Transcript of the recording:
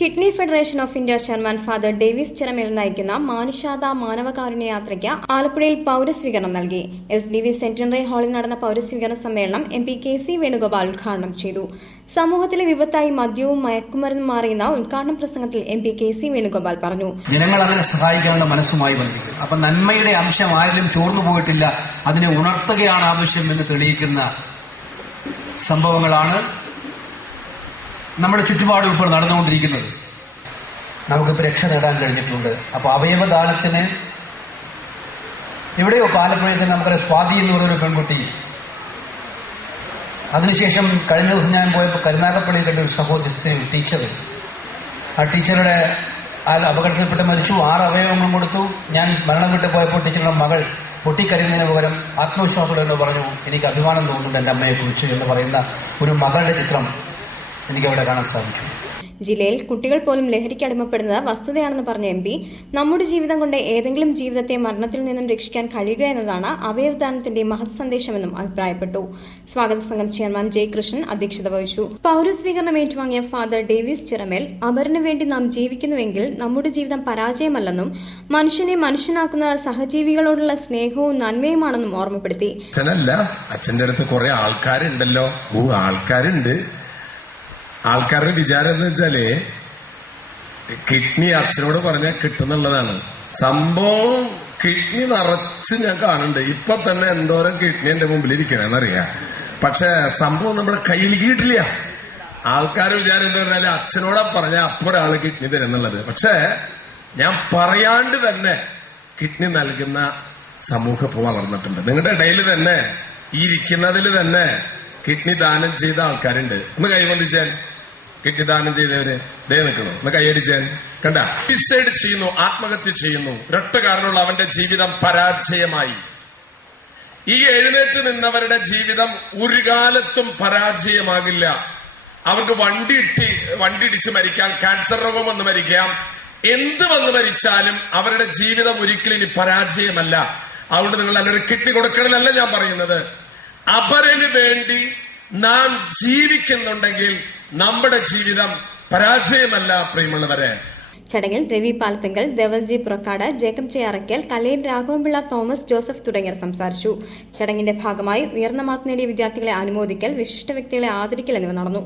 Kidney federation of India chairman father Davis Chiramel നയിക്കുന്ന മാനുഷാത മാനവകാരുണ്യ യാത്രയ്ക്ക് ആലപ്പുഴയിൽ പൌരസ്വീകരണം നൽകി. SDV സെന്റിനറി ഹാളിൽ നടന്ന പൌരസ്വീകരണ സമ്മേളനം MP KC വേണുഗോപാൽ ഉദ്ഘാടനം ചെയ്തു. സമൂഹത്തിലെ വിപത്തായി മദ്യവും മയക്കുമരുന്നും മാറിയുന്ന ഉദ്ഘാടന പ്രസംഗത്തിൽ MP KC വേണുഗോപാൽ പറഞ്ഞു. ജനങ്ങൾ അതിനെ സഹായിക്കാനുള്ള മനസ്സുമായി ബന്ധിക്കും. അപ്പൊ നന്മയുടെ അംശം ആരിലും ചോർന്നു പോയിട്ടില്ല, അതിനെ ഉണർത്തുകയാണ് ആവശ്യം എന്ന് തെളിയിക്കുന്ന സംഭവങ്ങളാണ് നമ്മുടെ ചുറ്റുപാടും ഇപ്പോൾ നടന്നുകൊണ്ടിരിക്കുന്നത്. നമുക്കിപ്പോൾ രക്ഷ നേടാൻ കഴിഞ്ഞിട്ടുണ്ട്. അപ്പോൾ അവയവദാനത്തിന് എവിടെയോ ആലപ്പുഴയിൽ നമുക്കറിയാം, സ്വാതി എന്ന് പറയുന്ന പെൺകുട്ടി, അതിനുശേഷം കഴിഞ്ഞ ദിവസം ഞാൻ പോയപ്പോൾ കരുനാഗപ്പള്ളിയിൽ കണ്ട ഒരു സഹോദരി ടീച്ചർ, ആ ടീച്ചറുടെ അപകടത്തിൽപ്പെട്ട് മരിച്ചു. 6 അവയവങ്ങളും കൊടുത്തു. ഞാൻ മരണം വിട്ട് പോയപ്പോൾ ടീച്ചറുടെ മകൾ പൊട്ടിക്കരയുന്നതിന് പകരം ആത്മവിശ്വാസത്തോടെ പറഞ്ഞു, എനിക്ക് അഭിമാനം തോന്നുന്നുണ്ട് എൻ്റെ അമ്മയെക്കുറിച്ച് എന്ന് പറയുന്ന ഒരു മകളുടെ ചിത്രം എനിക്കവിടെ കാണാൻ സാധിക്കും. ജില്ലയിൽ കുട്ടികൾ പോലും ലഹരിക്ക് അടിമപ്പെടുന്നത് വസ്തുതയാണെന്ന് പറഞ്ഞ MP, നമ്മുടെ ജീവിതം കൊണ്ട് ഏതെങ്കിലും ജീവിതത്തെ മരണത്തിൽ നിന്നും രക്ഷിക്കാൻ കഴിയുക എന്നതാണ് അവയവദാനത്തിന്റെ മഹത് സന്ദേശമെന്നും അഭിപ്രായപ്പെട്ടു. സ്വാഗത സംഘം ചെയർമാൻ J. കൃഷ്ണൻ അധ്യക്ഷത വഹിച്ചു. പൌരസ്വീകരണം ഏറ്റുവാങ്ങിയ ഫാദർ ഡേവിസ് ചിറമേൽ അപരന് വേണ്ടി നാം ജീവിക്കുന്നുവെങ്കിൽ നമ്മുടെ ജീവിതം പരാജയമല്ലെന്നും മനുഷ്യനെ മനുഷ്യനാക്കുന്നത് സഹജീവികളോടുള്ള സ്നേഹവും നന്മയുമാണെന്നും ഓർമ്മപ്പെടുത്തി. അച്ഛൻ്റെ അടുത്ത് കുറെ ആൾക്കാരുണ്ടല്ലോ, ആൾക്കാരുണ്ട്. ആൾക്കാരുടെ വിചാരം എന്ന് വെച്ചാല് കിഡ്നി അച്ഛനോട് പറഞ്ഞാൽ കിട്ടുന്നുള്ളതാണ് സംഭവം. കിഡ്നി നിറച്ച് ഞാൻ കാണുന്നുണ്ട്. ഇപ്പൊ തന്നെ എന്തോരം കിഡ്നി എന്റെ മുമ്പിൽ ഇരിക്കണെന്നറിയാം. പക്ഷെ സംഭവം നമ്മുടെ കയ്യിൽ കിട്ടില്ല. ആൾക്കാരുടെ വിചാരം എന്താ പറഞ്ഞാല് അച്ഛനോടാ പറഞ്ഞാൽ അപ്പോഴാണ് കിഡ്നി തരുന്നുള്ളത്. പക്ഷെ ഞാൻ പറയാണ്ട് തന്നെ കിഡ്നി നൽകുന്ന സമൂഹം ഇപ്പോൾ വളർന്നിട്ടുണ്ട്. നിങ്ങളുടെ ഇടയിൽ തന്നെ ഈ ഇരിക്കുന്നതിൽ തന്നെ കിഡ്നി ദാനം ചെയ്ത ആൾക്കാരുണ്ട്. ഒന്ന് കൈവന്തിച്ചാൽ കിഡ്നി ദാനം ചെയ്തവര് ദേ നിൽക്കണോ, ഒന്ന് കൈയടിച്ചാൽ കണ്ട. സൂയിസൈഡ് ചെയ്യുന്നു, ആത്മഹത്യ ചെയ്യുന്നു. ഒരൊറ്റ കാരണമുള്ള അവന്റെ ജീവിതം പരാജയമായി. ഈ എഴുന്നേറ്റ് നിന്നവരുടെ ജീവിതം ഒരു കാലത്തും പരാജയമാകില്ല. അവർക്ക് വണ്ടി ഇടിച്ച് മരിക്കാം, ക്യാൻസർ രോഗം വന്ന് മരിക്കാം, എന്ത് വന്ന് മരിച്ചാലും അവരുടെ ജീവിതം ഒരിക്കലും ഇനി പരാജയമല്ല. അതുകൊണ്ട് നിങ്ങൾ നല്ലൊരു കിഡ്നി കൊടുക്കണമെന്നല്ല ഞാൻ പറയുന്നത്. അപരന് വേണ്ടി നാം ജീവിക്കുന്നുണ്ടെങ്കിൽ നമ്മുടെ ജീവിതം പരാജയമല്ല പ്രിയമുള്ളവരെ. ചടങ്ങിൽ രവി പാലത്തിങ്കൽ, ദേവൽജി പുറക്കാട്, ജേക്കബ് ചേയാറയ്ക്കൽ, കലയിൽ രാഘവൻപിള്ള, തോമസ് ജോസഫ് തുടങ്ങിയവർ സംസാരിച്ചു. ചടങ്ങിന്റെ ഭാഗമായി ഉയർന്ന മാർക്ക് നേടിയ വിദ്യാർത്ഥികളെ അനുമോദിക്കൽ, വിശിഷ്ട വ്യക്തികളെ ആദരിക്കൽ എന്നിവ നടന്നു.